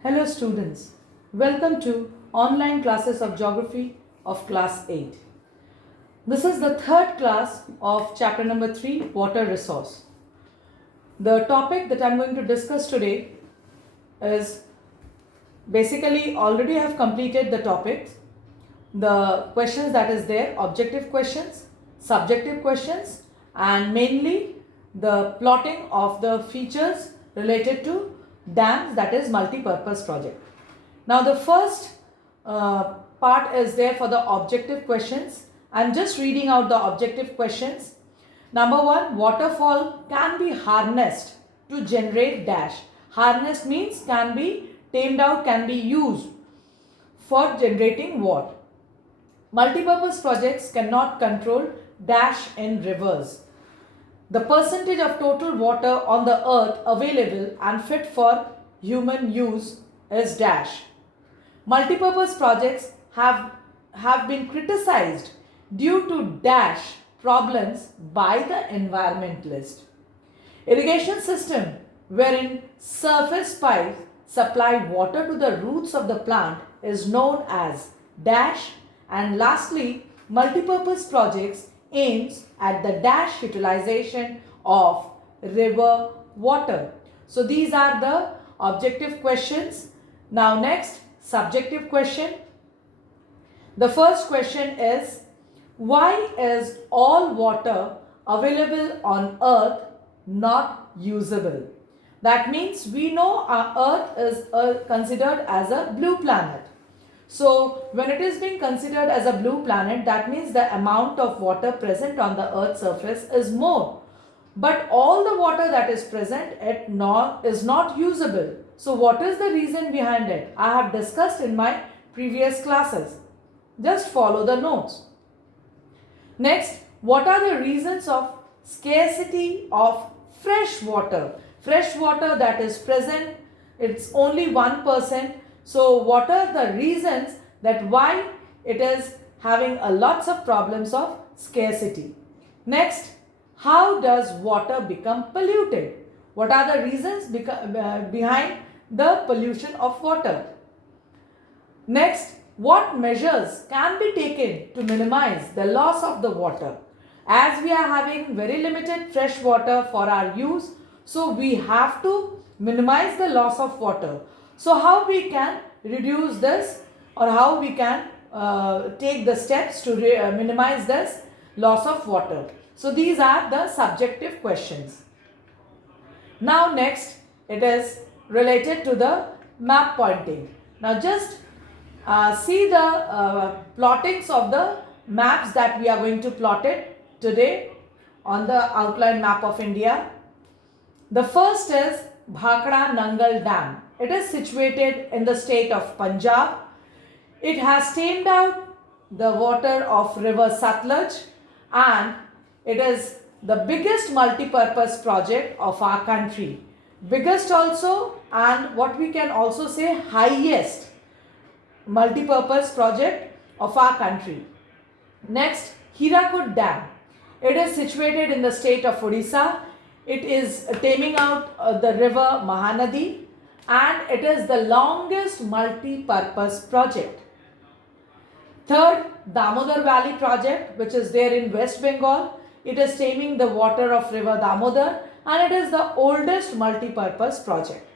Hello students, welcome to online classes of geography of class 8. This is the third class of chapter number 3, water resource. The topic that I am going to discuss today is basically already I have completed the topics, the questions that is there, objective questions, subjective questions, and mainly the plotting of the features related to dams, that is multi-purpose project. Now the first part is there for the objective questions. I am just reading out the objective questions. Number 1, waterfall can be harnessed to generate dash. Harnessed means can be tamed out, can be used for generating what? Multipurpose projects cannot control dash in rivers. The percentage of total water on the earth available and fit for human use is dash. Multipurpose projects have been criticized due to dash problems by the environmentalist. Irrigation system wherein surface pipes supply water to the roots of the plant is known as dash. And lastly, multipurpose projects aims at the dash utilization of river water. So these are the objective questions. Now next, subjective question. The first question is, why is all water available on earth not usable? That means we know our earth is considered as a blue planet. So when it is being considered as a blue planet, that means the amount of water present on the earth's surface is more. But all the water that is present is not usable. So what is the reason behind it? I have discussed in my previous classes. Just follow the notes. Next, what are the reasons of scarcity of fresh water? Fresh water that is present, it's only 1%. So what are the reasons that why it is having a lots of problems of scarcity? Next, how does water become polluted? What are the reasons behind the pollution of water? Next, what measures can be taken to minimize the loss of the water? As we are having very limited fresh water for our use, so we have to minimize the loss of water. So how we can reduce this, or how we can take the steps to minimize this loss of water? So these are the subjective questions. Now next, it is related to the map pointing. Now just see the plottings of the maps that we are going to plot it today on the outline map of India. The first is Bhakra Nangal Dam. It is situated in the state of Punjab. It has tamed out the water of river Satluj, and it is the biggest multi-purpose project of our country. Biggest also, and what we can also say highest multi-purpose project of our country. Next, Hirakud Dam. It is situated in the state of Odisha. It is taming out the river Mahanadi, and it is the longest multi-purpose project. Third, Damodar Valley project, which is there in West Bengal. It is taming the water of river Damodar, and it is the oldest multi-purpose project.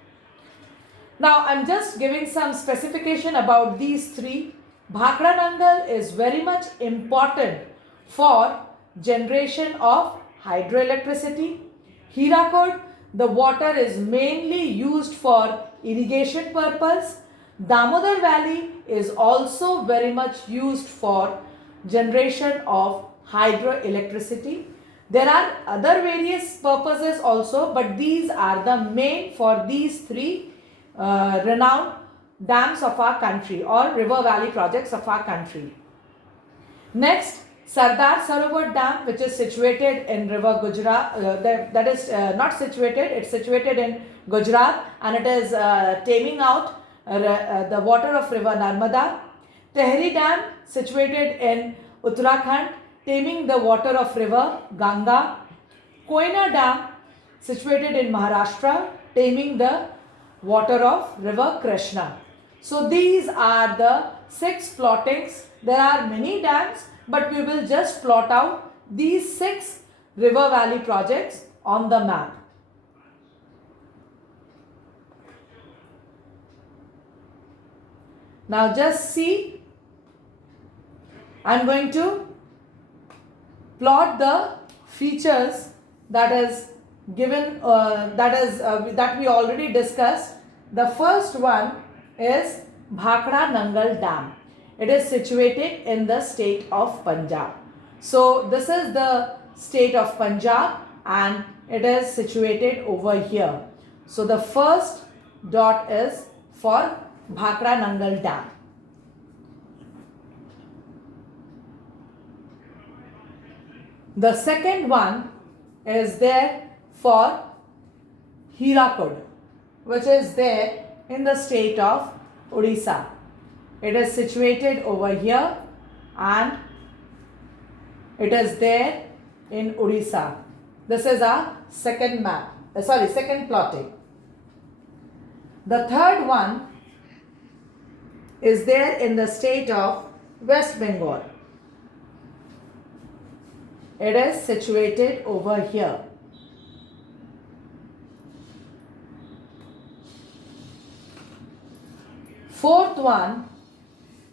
Now I am just giving some specification about these three. Bhakra Nangal is very much important for generation of hydroelectricity. Hirakud, the water is mainly used for irrigation purpose. Damodar Valley is also very much used for generation of hydroelectricity. There are other various purposes also, but these are the main for these three renowned dams of our country, or river valley projects of our country. Next, Sardar Sarovar Dam, which is situated in river Gujarat, that is not situated, it's situated in Gujarat, and it is taming out the water of river Narmada. Tehri Dam, situated in Uttarakhand, taming the water of river Ganga. Koyna Dam, situated in Maharashtra, taming the water of river Krishna. So these are the 6 plottings. There are many dams, but we will just plot out these 6 river valley projects on the map. Now just see, I am going to plot the features that is given, that we already discussed. The first one is Bhakra Nangal Dam. It is situated in the state of Punjab. So this is the state of Punjab and it is situated over here. So the first dot is for Bhakra Nangal Dam. The second one is there for Hirakud, which is there in the state of Odisha. It is situated over here and it is there in Odisha. This is our second map, second plotting. The third one is there in the state of West Bengal. It is situated over here. Fourth one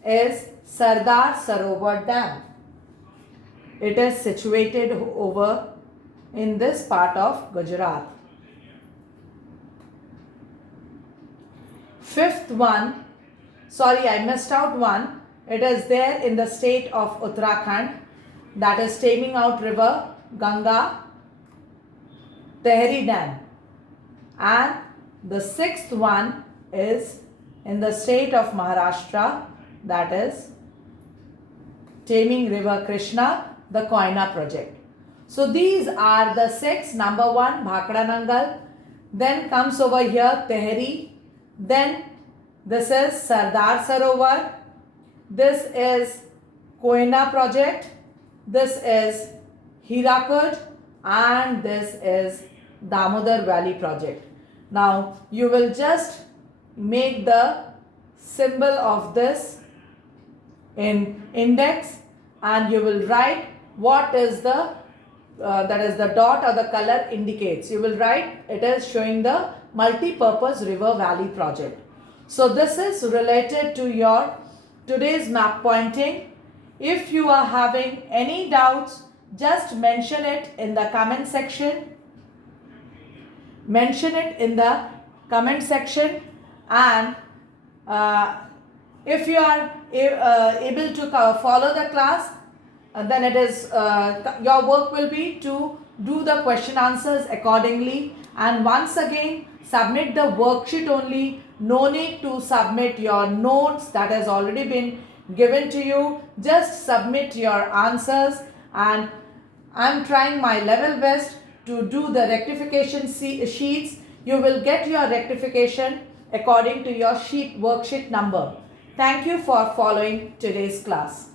is Sardar Sarovar Dam. It is situated over in this part of Gujarat. Fifth one, I missed out one. It is there in the state of Uttarakhand, that is Taming Out River, Ganga, Tehri Dam. And the sixth one is in the state of Maharashtra, that is Taming River Krishna, the Koyna project. So these are the 6. Number 1, Bhakra Nangal. Then comes over here Tehri. Then this is Sardar Sarovar. This is Koyna project. This is Hirakud. And this is Damodar Valley project. Now you will just make the symbol of this in index and you will write what is the that is the dot or the color indicates. You will write it is showing the multi-purpose river valley project. So this is related to your today's map pointing. If you are having any doubts, just mention it in the comment section. Mention it in the comment section, and if you are able to follow the class, then it is your work will be to do the question answers accordingly, and once again submit the worksheet only. No need to submit your notes that has already been given to you. Just submit your answers, and I am trying my level best to do the rectification sheets. You will get your rectification according to your worksheet number. Thank you for following today's class.